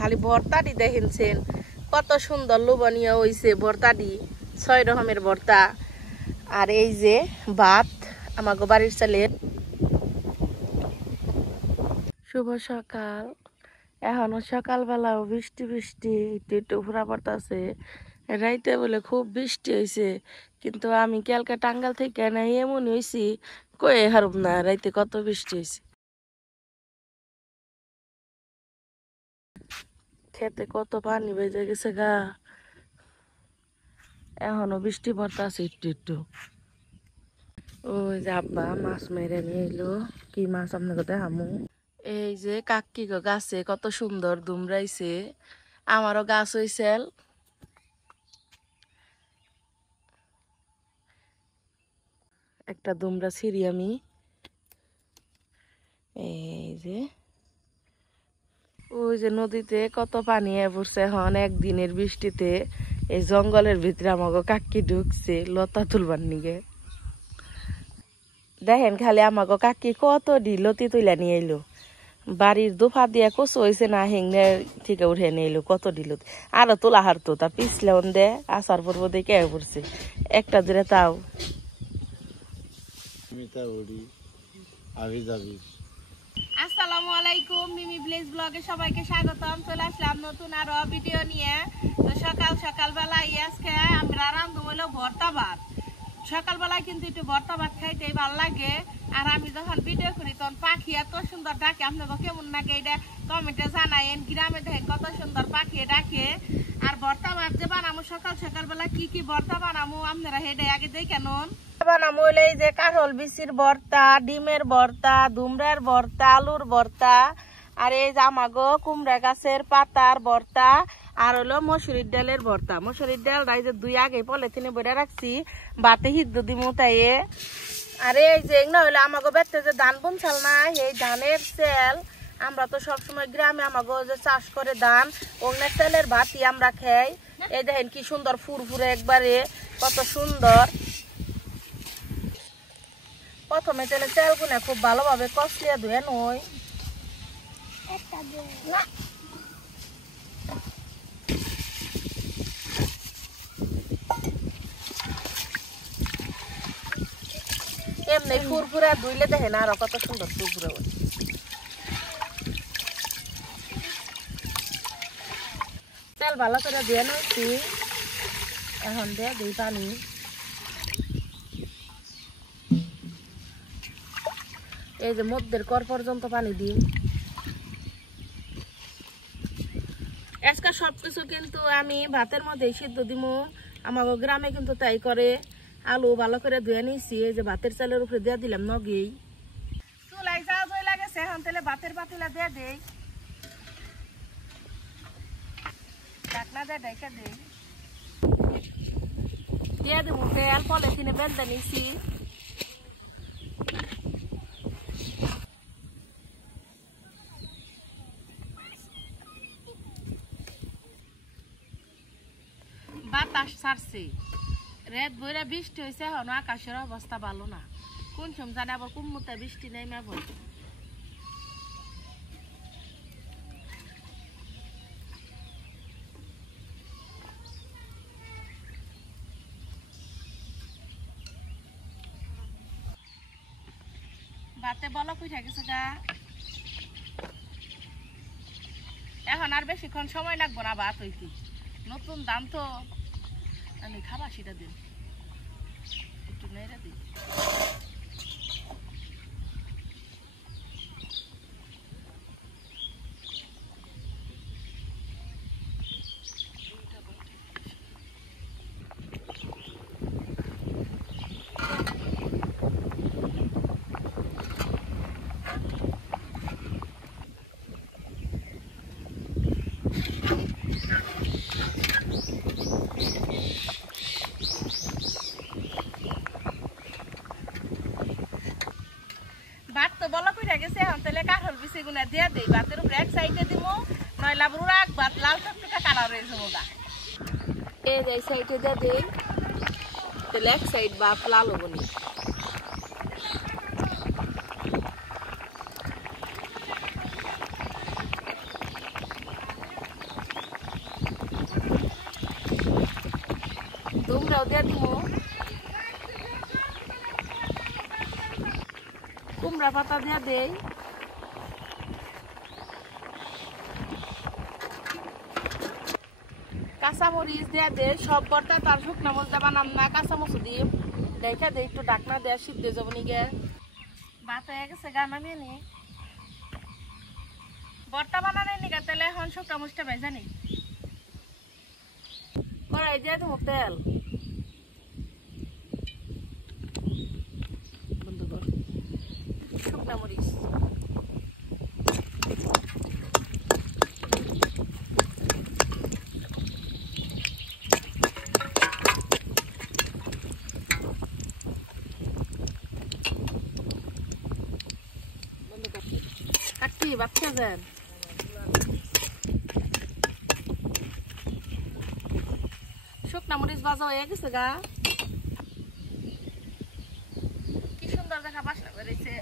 খালি ভর্তাটি দেখেনছেন কত সুন্দর লোভনীয় হয়েছে ভর্তাটি 6 রকমের ভর্তা। আর এই যে ভাত আমাগো বাড়ির চালের। শুভ সকাল। এখনো সকালবেলাও বৃষ্টি বৃষ্টি একটু একটু ঘোরা পড়তেছে। রাইতে বলে খুব বৃষ্টি হয়েছে, কিন্তু আমি কালকে টাঙ্গাল থেকে নাই এমন হয়েছি কয়ে হারুম না রাইতে কত বৃষ্টি হয়েছে। খেতে কত পানি বেজে গেছে গা, এখনো বৃষ্টি পড়তেছে একটু একটু। ওই যে আব্বা মাছ মেরে নিয়ে এলো, কি মাছ আপনাকে দেখামু। এই যে কাকি গো গাছে কত সুন্দর দুমরাইছে, আমারও গাছ হয়েছে। একটা দুমরা ছিঁড়ি আমি। এই যে ওই যে নদীতে কত পানি পড়ছে এখন একদিনের বৃষ্টিতে। এই জঙ্গলের ভিতরে আমাকে কাকি ঢুকছে লতা তুলবার নিগে। দেখেন খালি আমাকে কাকি কত লতি তুইলা নিয়ে এলো। বাড়ির দুফা দিয়া কচু হয়েছে না হিংনের থেকে উঠে নিয়ে এলো কত লতি। আরো তোলা হারতো তা পিছলেন দে আসার পর্ব দেখে পড়ছে একটা দূরে তাও। আসসালামু আলাইকুম, মিমি ভিলেজ ব্লগে সবাইকে স্বাগতম। চলে আসলাম নতুন আরো ভিডিও নিয়ে। তো সকাল বেলা আজকে আমরা রান্ধবো হলো ভর্তা ভাত। সকালবেলায় কিন্তু একটু ভর্তা ভাত খাইতেই ভালো লাগে। আর আমি যখন ভিডিও করি তখন পাখি এত সুন্দর ডাকে, আপনাকে কেমন লাগে এটা কমেন্টে জানাইন। গ্রামে দেখেন কত সুন্দর পাখি ডাকে। আর ভর্তা ভাত যে বানাবো সকালবেলা কি কি ভর্তা বানাবো আপনারা হেডে আগে দেখে নুন। বানাবো হলে এই যে কাঁঠাল বিচির ভর্তা, ডিমের ভর্তা, দুমড়ার ভর্তা, আলুর ভর্তা, আর এই যে আমাগো কুমড়া গাছের পাতার ভর্তা, আর হলো মসুরির ডালের ভর্তা। মসুরির ডাল এই যে দুই আগে পলিথিনে বইরা রাখছি বাতে হিদ্দ দিমু তাই। আর এই যে না হলো আমাগো বেতে যে ধান বুনছাল না, এই ধানের সেল আমরা তো সবসময় গ্রামে আমাগো যে চাষ করে ধান ওগনের তেলের ভাতই আমরা খাই। এই দেখেন কি সুন্দর ফুরফুরে একবারে কত সুন্দর। প্রথমে তেলে তেল গুনে খুব ভালোভাবে কষলিয়ে ধুয়ে নই। এমনি ফুরফুরা ধুইলে দেখেন আরো কত সুন্দর ফুরফুরা। তেল ভালো করে ধুয়ে নিচ্ছি, এখন দিয়ে দিই পানি। এই যে মধ্যের কর পর্যন্ত পানি দিই। আজকে সবকিছু কিন্তু আমি ভাতের মধ্যে সিদ্ধ দিমু। আমাকে গ্রামে কিন্তু তাই করে। আলু ভালো করে ধুয়ে নিয়েছি, এই যে ভাতের চালের উপরে দিয়ে দিলাম নগেই। চুলাই যা জয় লাগেছে এখন তাহলে ভাতের পাতিলা দিয়ে দেই। ঢাকনা দিয়ে ঢাকা দেই, দিয়ে দেবো তেল। পলিথিনে বেঁধে নিয়েছি। বাতাস ছাড়ছে, রেত বইরা বৃষ্টি হয়েছে, এখন আকাশের অবস্থা ভালো না। কোন সময় জানে আবার কুম্মতে বৃষ্টি নেই মা বল। ভাতে বলক উঠে গেছে গা, এখন আর বেশিক্ষণ সময় লাগবো না ভাত হইতে। নতুন দাম তো আমি খাবা সেটা দিন একটু নেড়ে দিই। ভাত তো বলা কইরা গেছে, এখন তাহলে কাঁঠাল বিচি গুলা দিয়ে দেই। ভাতের উপরে এক সাইডে দিব, নইলে আবার রাখ ভাত লাল টকটকা কালার হয়ে যাবো গা। এই যে সাইডে দিয়ে দেই, তাহলে এক সাইড ভাত লাল হবো নি। পাতাটাও দিয়ে দিব কুমড়া পাতা দিয়ে দেই কাঁচামরিচ দিয়ে দে সব ভর্তা তার শুকনা মরিচ বানাম না কাঁচামরিচ দিয়ে দেখা দে একটু ডাকনা দেয় সিদ্ধ যাবো নি গে ভাত হয়ে গেছে গান আমি নি ভর্তা বানানো নি গা তাহলে এখন শুকনা মরিচটা ভেজা নি কড়াই দিয়ে দেবো তেল বন্ধ কর শুকনা মরিচ বাচ্চা যান শুকনা মরিচ ভাজা হয়ে গেছে গা কি সুন্দর দেখা বাসনা বেরিয়েছে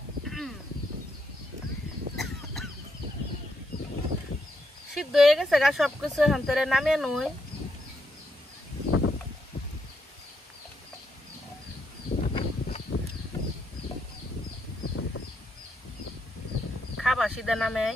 সিদ্ধ হয়ে গেছে গা সবকিছু এখান থেকে নামিয়ে নই খাবার সিধা নামে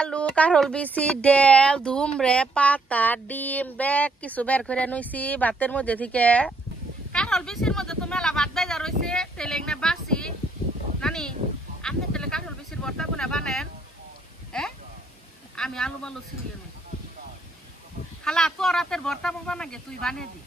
আলু কাঁঠাল বিচি ডেল ধুমরে পাতা ডিম বেগ কিছু বের করে নইছি ভাতের মধ্যে থেকে কাঁঠাল বিচির মধ্যে তো মেলা ভাত বেজা রয়েছে তেলে না বাসি নানি আপনি তেলে কাঁঠাল বিচির ভর্তা কোনা বানেন আমি আলু বালু ছিলিয়ে নই খালা তোর রাতের ভর্তা বানা গে তুই বানিয়ে দি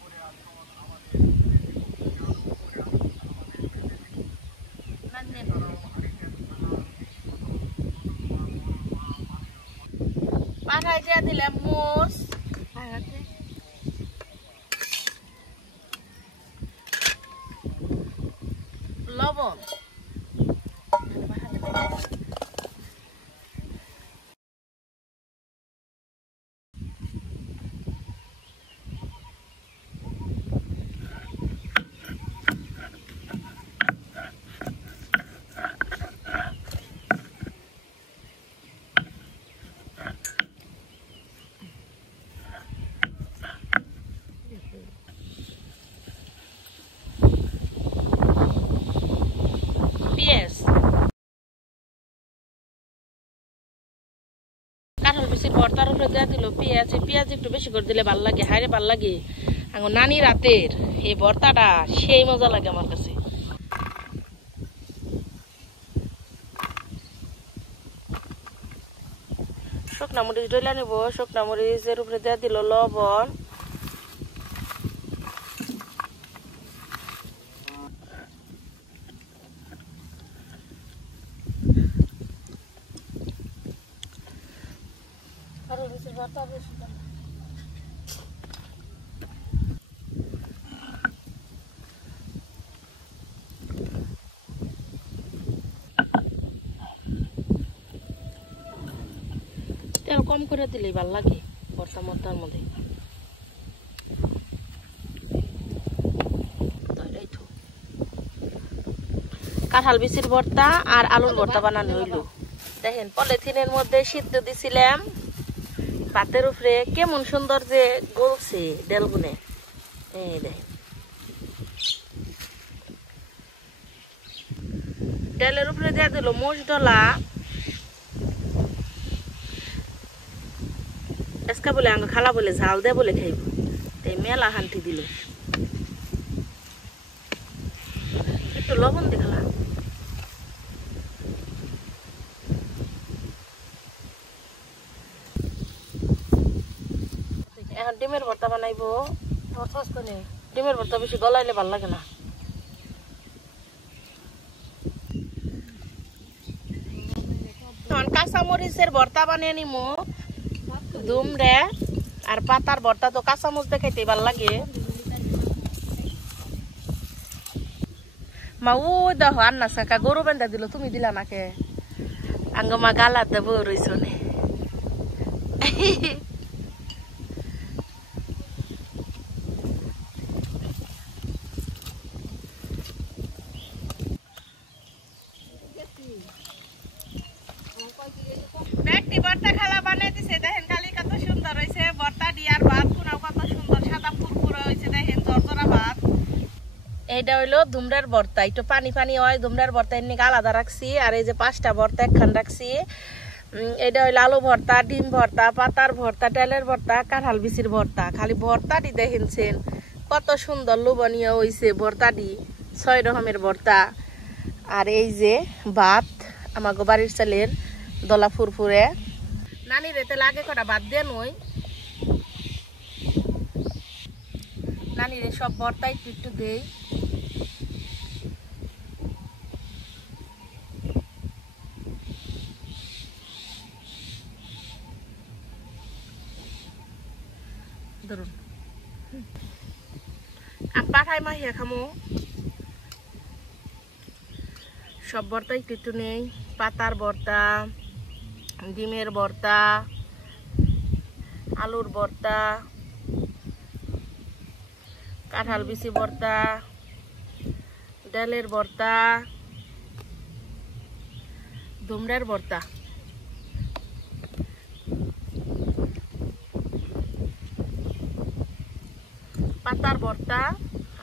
পাঠাই দিয়ে দিলাম মোষ লবণ কাঁঠাল বিচির ভর্তার উপরে দেওয়া দিল পেঁয়াজ পেঁয়াজ একটু বেশি করে দিলে ভাল লাগে হাইরে ভাল লাগে এখন নানি রাতের এই ভর্তাটা সেই মজা লাগে আমার কাছে শুকনা মরিচ ডইলা নেব শুকনা মরিচের উপরে দেওয়া দিল লবণ তেল কম করে দিলেই ভাল লাগে ভর্তা মর্তার মধ্যে কাঁঠাল বিচির ভর্তা আর আলুর ভর্তা বানানো হইলো দেখেন পলিথিনের মধ্যে সিদ্ধ দিছিলাম ভাতের উপরে কেমন সুন্দর যে গলছে ডেলগুনে এই দেখেন ডেলের উপরে দিয়ে দিল মোষ ডলা এসকা বলে আঙ্গ খালা বলে ঝাল দে বলে খাইব তাই মেলা হান্তি দিল একটু লবণ দি খালা এখন ডিমের ভর্তা বানাইবো ডিমের ভর্তা বেশি গলাইলে ভাল লাগে না কাঁচা মরিচের ভর্তা বানিয়ে নিমু দুমরে আর পাতার ভর্তা তো কাঁচা মরিচ দেখাইতে ভাল লাগে মা ও দেখো আন্না সাকা গরু বেঁধা দিল তুমি দিলা নাকে আঙ্গমা গালাতে বউ রইছনে ব্যক্তি ভর্তা খালা বানিয়ে দিছে দেখেন খালি কত সুন্দর হয়েছে ভর্তা দিয়ার ভাত কুনাও কত সুন্দর সাদা ফুরফুরা হয়েছে দেখেন জর্জরা ভাত। এইটা হইলো দুমড়ার ভর্তা, একটু পানি পানি হয় দুমড়ার ভর্তা এমনি আলাদা রাখছি। আর এই যে 5টা ভর্তা একখান রাখছি। এটা হইলো আলু ভর্তা, ডিম ভর্তা, পাতার ভর্তা, ডালের ভর্তা, কাঁঠাল বিচির ভর্তা। খালি ভর্তাটি দেখেনছেন কত সুন্দর লোভনীয় হয়েছে ভর্তাটি, 6 রকমের ভর্তা। আর এই যে ভাত আমাকে বাড়ির চালের দলা ফুরফুরে নানি রেতে লাগে কটা ভাত দিয়ে নই নানি রে সব ভর্তা একটু একটু দেই। ধরুন পাঠাই মাহিয়া খামো সব ভর্তা একটু একটু নেই। পাতার ভর্তা, ডিমের ভর্তা, আলুর ভর্তা, কাঁঠাল বিচি ভর্তা, ডালের ভর্তা, দুমড়ার ভর্তা। পাতার ভর্তা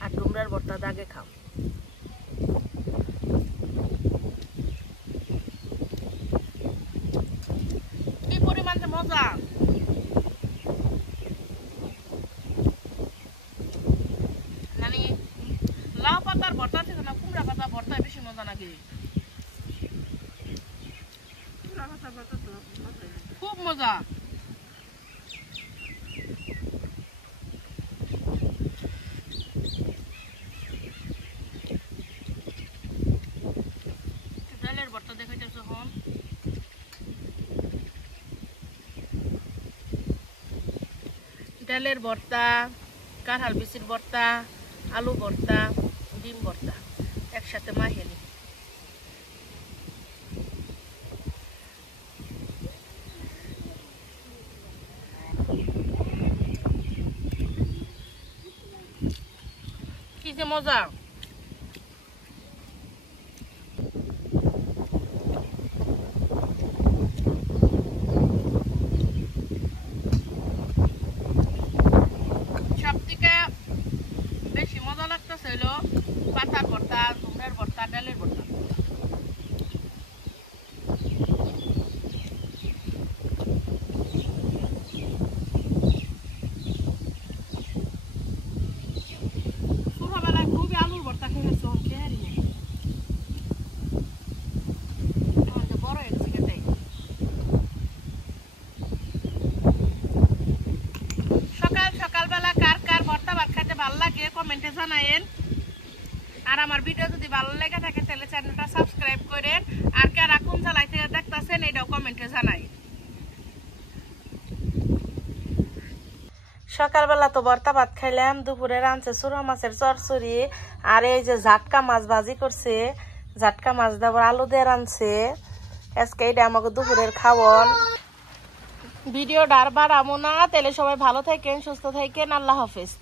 আর দুমড়ার ভর্তা দাগে খাও। কি পরিমাণ যে মজা! মানে লাউ পাতার ভর্তা থেকে না কুমড়া পাতা ভর্তা বেশি মজা নাকি? খুব মজা। ডালের ভর্তা দেখাইতেছ এখন। ডালের ভর্তা, কাঁঠাল বিচির ভর্তা, আলু ভর্তা, ডিম ভর্তা একসাথে মাহেনি। কি যে মজা! সবথেকে বেশি মজা লাগতেছে হইলো পাতার ভর্তা, দুমড়ার ভর্তা, ডালের ভর্তা। ছোটবেলায় খুবই আলুর ভর্তা খেয়েছো খেয়ারি বড় হয়েছে খেতে। সকাল সকালবেলা কার কার ভর্তা ভাত খাইতে ভালো লাগে কমেন্টে জানায়েন। আর আমার ভিডিও যদি ভালো লেগে থাকে তাহলে চ্যানেলটা সাবস্ক্রাইব করেন। আর কারা কোন জেলায় থেকে দেখতেছেন এটাও কমেন্টে জানাই। সকালবেলা তো ভর্তা ভাত খাইলাম, দুপুরে রাঁধছে চুরা মাছের চরচড়ি। আর এই যে ঝাটকা মাছ ভাজি করছে, ঝাটকা মাছ দেওয়ার আলু দিয়ে রাঁধছে। আজকে এটা আমাকে দুপুরের খাওয়ান। ভিডিওটা আর বাড়াবো না, তাহলে সবাই ভালো থাকেন, সুস্থ থাকেন। আল্লাহ হাফেজ।